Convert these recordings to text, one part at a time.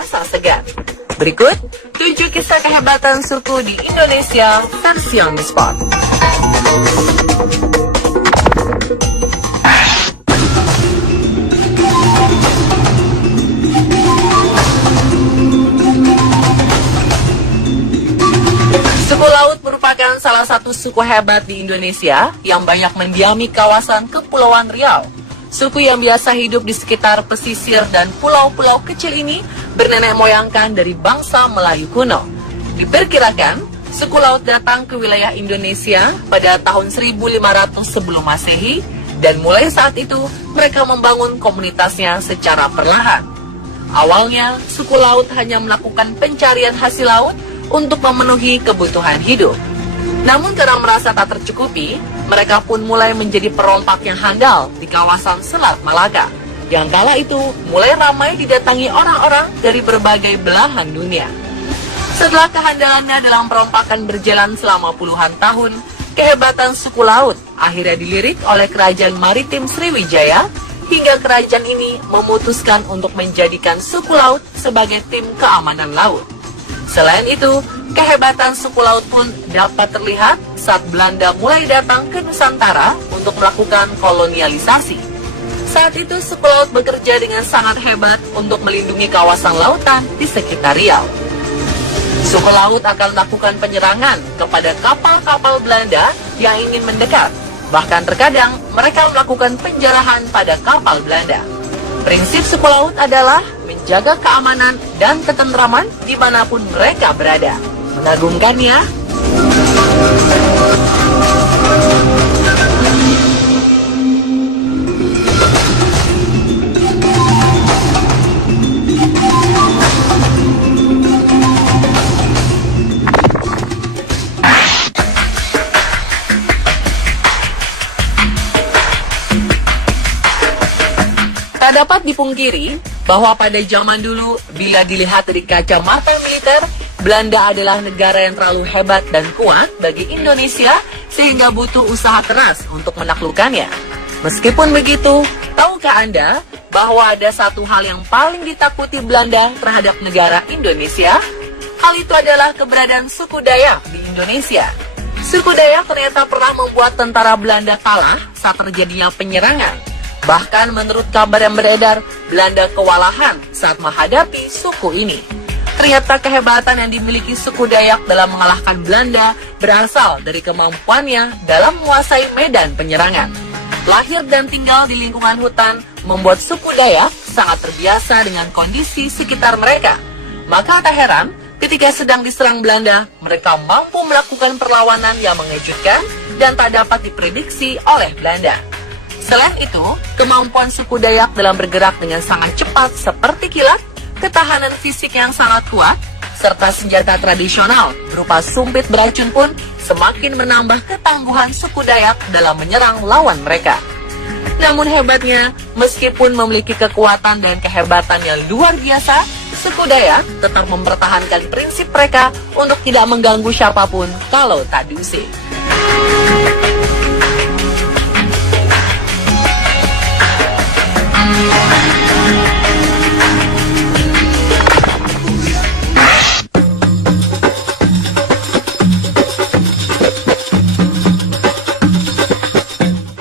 rasa segan. Berikut 7 kisah kehebatan suku di Indonesia versi on the spot. Suku Laut merupakan salah satu suku hebat di Indonesia yang banyak mendiami kawasan Kepulauan Riau. Suku yang biasa hidup di sekitar pesisir dan pulau-pulau kecil ini bernenek moyangkan dari bangsa Melayu kuno. Diperkirakan, suku Laut datang ke wilayah Indonesia pada tahun 1500 sebelum Masehi dan mulai saat itu mereka membangun komunitasnya secara perlahan. Awalnya, suku Laut hanya melakukan pencarian hasil laut untuk memenuhi kebutuhan hidup. Namun karena merasa tak tercukupi, mereka pun mulai menjadi perompak yang handal di kawasan Selat Malaka, yang kala itu mulai ramai didatangi orang-orang dari berbagai belahan dunia. Setelah kehandalannya dalam perompakan berjalan selama puluhan tahun, kehebatan suku Laut akhirnya dilirik oleh Kerajaan Maritim Sriwijaya, hingga kerajaan ini memutuskan untuk menjadikan suku Laut sebagai tim keamanan laut. Selain itu, kehebatan suku Laut pun dapat terlihat saat Belanda mulai datang ke Nusantara untuk melakukan kolonialisasi. Saat itu suku Laut bekerja dengan sangat hebat untuk melindungi kawasan lautan di sekitar Riau. Suku Laut akan melakukan penyerangan kepada kapal-kapal Belanda yang ingin mendekat. Bahkan terkadang mereka melakukan penjarahan pada kapal Belanda. Prinsip suku Laut adalah menjaga keamanan dan ketentraman dimanapun mereka berada. Mengagumkan ya? Tak dapat dipungkiri bahwa pada zaman dulu, bila dilihat dari kacamata militer, Belanda adalah negara yang terlalu hebat dan kuat bagi Indonesia sehingga butuh usaha keras untuk menaklukkannya. Meskipun begitu, tahukah Anda bahwa ada satu hal yang paling ditakuti Belanda terhadap negara Indonesia? Hal itu adalah keberadaan suku Dayak di Indonesia. Suku Dayak ternyata pernah membuat tentara Belanda kalah saat terjadinya penyerangan. Bahkan menurut kabar yang beredar, Belanda kewalahan saat menghadapi suku ini. Ternyata kehebatan yang dimiliki suku Dayak dalam mengalahkan Belanda berasal dari kemampuannya dalam menguasai medan penyerangan. Lahir dan tinggal di lingkungan hutan membuat suku Dayak sangat terbiasa dengan kondisi sekitar mereka. Maka tak heran ketika sedang diserang Belanda, mereka mampu melakukan perlawanan yang mengejutkan dan tak dapat diprediksi oleh Belanda. Selain itu, kemampuan suku Dayak dalam bergerak dengan sangat cepat seperti kilat, ketahanan fisik yang sangat kuat, serta senjata tradisional berupa sumpit beracun pun semakin menambah ketangguhan suku Dayak dalam menyerang lawan mereka. Namun hebatnya, meskipun memiliki kekuatan dan kehebatan yang luar biasa, suku Dayak tetap mempertahankan prinsip mereka untuk tidak mengganggu siapapun kalau tak diusir.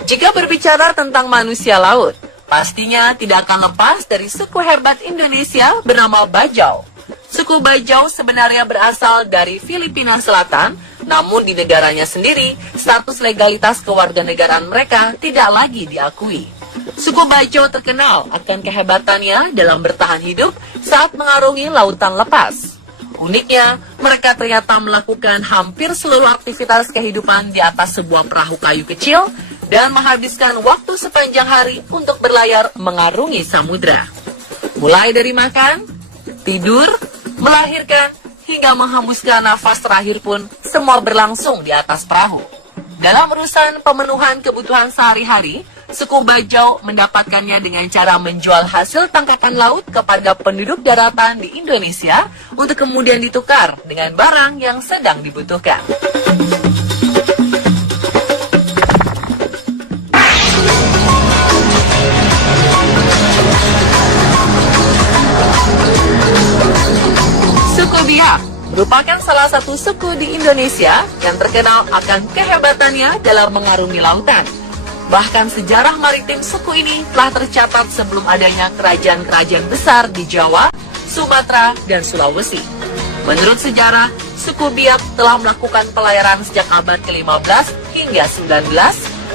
Jika berbicara tentang manusia laut, pastinya tidak akan lepas dari suku hebat Indonesia bernama Bajau. Suku Bajau sebenarnya berasal dari Filipina Selatan, namun di negaranya sendiri, status legalitas kewarganegaraan mereka tidak lagi diakui. Suku Bajau terkenal akan kehebatannya dalam bertahan hidup saat mengarungi lautan lepas. Uniknya, mereka ternyata melakukan hampir seluruh aktivitas kehidupan di atas sebuah perahu kayu kecil dan menghabiskan waktu sepanjang hari untuk berlayar mengarungi samudra. Mulai dari makan, tidur, melahirkan, hingga menghembuskan nafas terakhir pun semua berlangsung di atas perahu. Dalam urusan pemenuhan kebutuhan sehari-hari, suku Bajau mendapatkannya dengan cara menjual hasil tangkapan laut kepada penduduk daratan di Indonesia untuk kemudian ditukar dengan barang yang sedang dibutuhkan. merupakan salah satu suku di Indonesia yang terkenal akan kehebatannya dalam mengarungi lautan. Bahkan sejarah maritim suku ini telah tercatat sebelum adanya kerajaan-kerajaan besar di Jawa, Sumatera, dan Sulawesi. Menurut sejarah, suku Biak telah melakukan pelayaran sejak abad ke-15 hingga 19,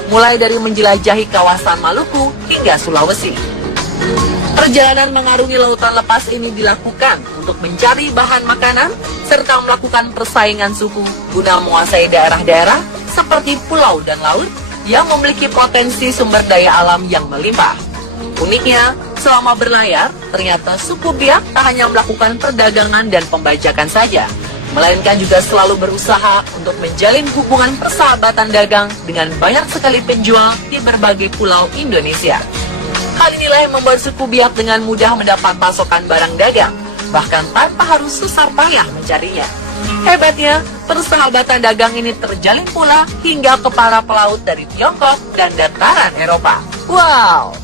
mulai dari menjelajahi kawasan Maluku hingga Sulawesi. Perjalanan mengarungi lautan lepas ini dilakukan untuk mencari bahan makanan serta melakukan persaingan suku guna menguasai daerah-daerah seperti pulau dan laut yang memiliki potensi sumber daya alam yang melimpah. Uniknya, selama berlayar, ternyata suku Biak tak hanya melakukan perdagangan dan pembajakan saja, melainkan juga selalu berusaha untuk menjalin hubungan persahabatan dagang dengan banyak sekali penjual di berbagai pulau Indonesia. Hal inilah yang membuat suku Biak dengan mudah mendapat pasokan barang dagang, bahkan tanpa harus susah payah mencarinya. Hebatnya, persahabatan dagang ini terjalin pula hingga ke para pelaut dari Tiongkok dan dataran Eropa. Wow!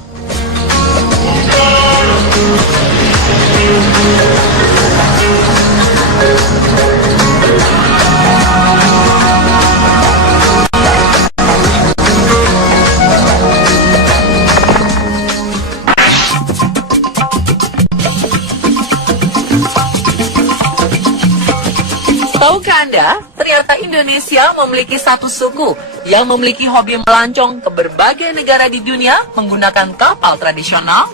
Tahukah Anda, ternyata Indonesia memiliki satu suku yang memiliki hobi melancong ke berbagai negara di dunia menggunakan kapal tradisional?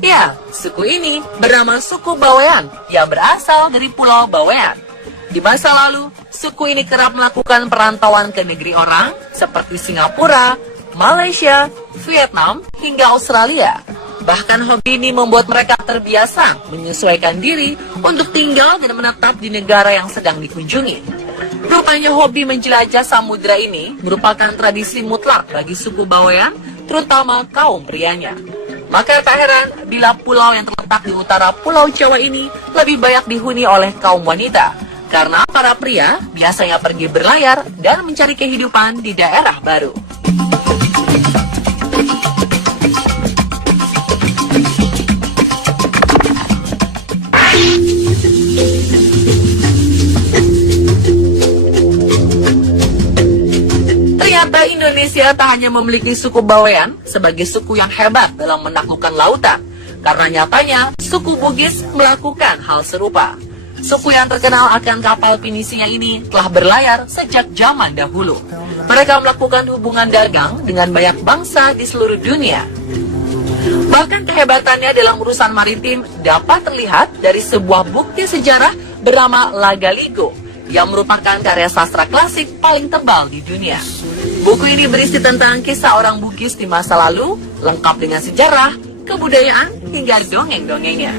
Ya, suku ini bernama suku Bawean yang berasal dari Pulau Bawean. Di masa lalu, suku ini kerap melakukan perantauan ke negeri orang seperti Singapura, Malaysia, Vietnam, hingga Australia. Bahkan hobi ini membuat mereka terbiasa menyesuaikan diri untuk tinggal dan menetap di negara yang sedang dikunjungi. Rupanya hobi menjelajah samudera ini merupakan tradisi mutlak bagi suku Bawean, terutama kaum prianya. Maka tak heran bila pulau yang terletak di utara Pulau Jawa ini lebih banyak dihuni oleh kaum wanita, karena para pria biasanya pergi berlayar dan mencari kehidupan di daerah baru. Ternyata Indonesia tak hanya memiliki suku Bawean sebagai suku yang hebat dalam menaklukkan lautan, karena nyatanya suku Bugis melakukan hal serupa. Suku yang terkenal akan kapal pinisinya ini telah berlayar sejak zaman dahulu. Mereka melakukan hubungan dagang dengan banyak bangsa di seluruh dunia. Bahkan kehebatannya dalam urusan maritim dapat terlihat dari sebuah bukti sejarah bernama Lagaligo, yang merupakan karya sastra klasik paling tebal di dunia. Buku ini berisi tentang kisah orang Bugis di masa lalu, lengkap dengan sejarah, kebudayaan, hingga dongeng-dongengnya.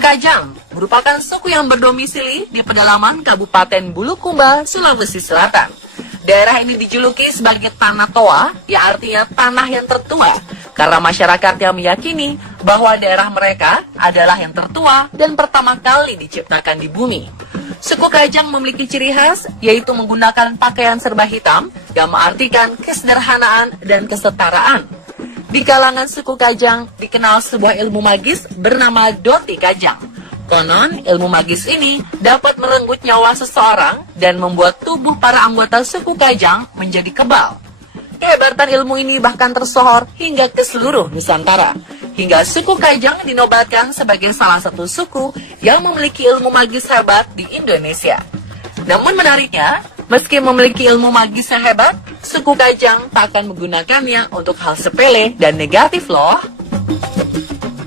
Kajang merupakan suku yang berdomisili di pedalaman Kabupaten Bulukumba, Sulawesi Selatan. Daerah ini dijuluki sebagai Tanah Toa, yang artinya tanah yang tertua, karena masyarakat yang meyakini bahwa daerah mereka adalah yang tertua dan pertama kali diciptakan di bumi. Suku Kajang memiliki ciri khas, yaitu menggunakan pakaian serba hitam yang mengartikan kesederhanaan dan kesetaraan. Di kalangan suku Kajang dikenal sebuah ilmu magis bernama Doti Kajang. Konon, ilmu magis ini dapat merenggut nyawa seseorang dan membuat tubuh para anggota suku Kajang menjadi kebal. Kehebatan ilmu ini bahkan tersohor hingga ke seluruh Nusantara. Hingga suku Kajang dinobatkan sebagai salah satu suku yang memiliki ilmu magis hebat di Indonesia. Namun menariknya, meski memiliki ilmu magis yang hebat, suku Kajang tak akan menggunakannya untuk hal sepele dan negatif loh.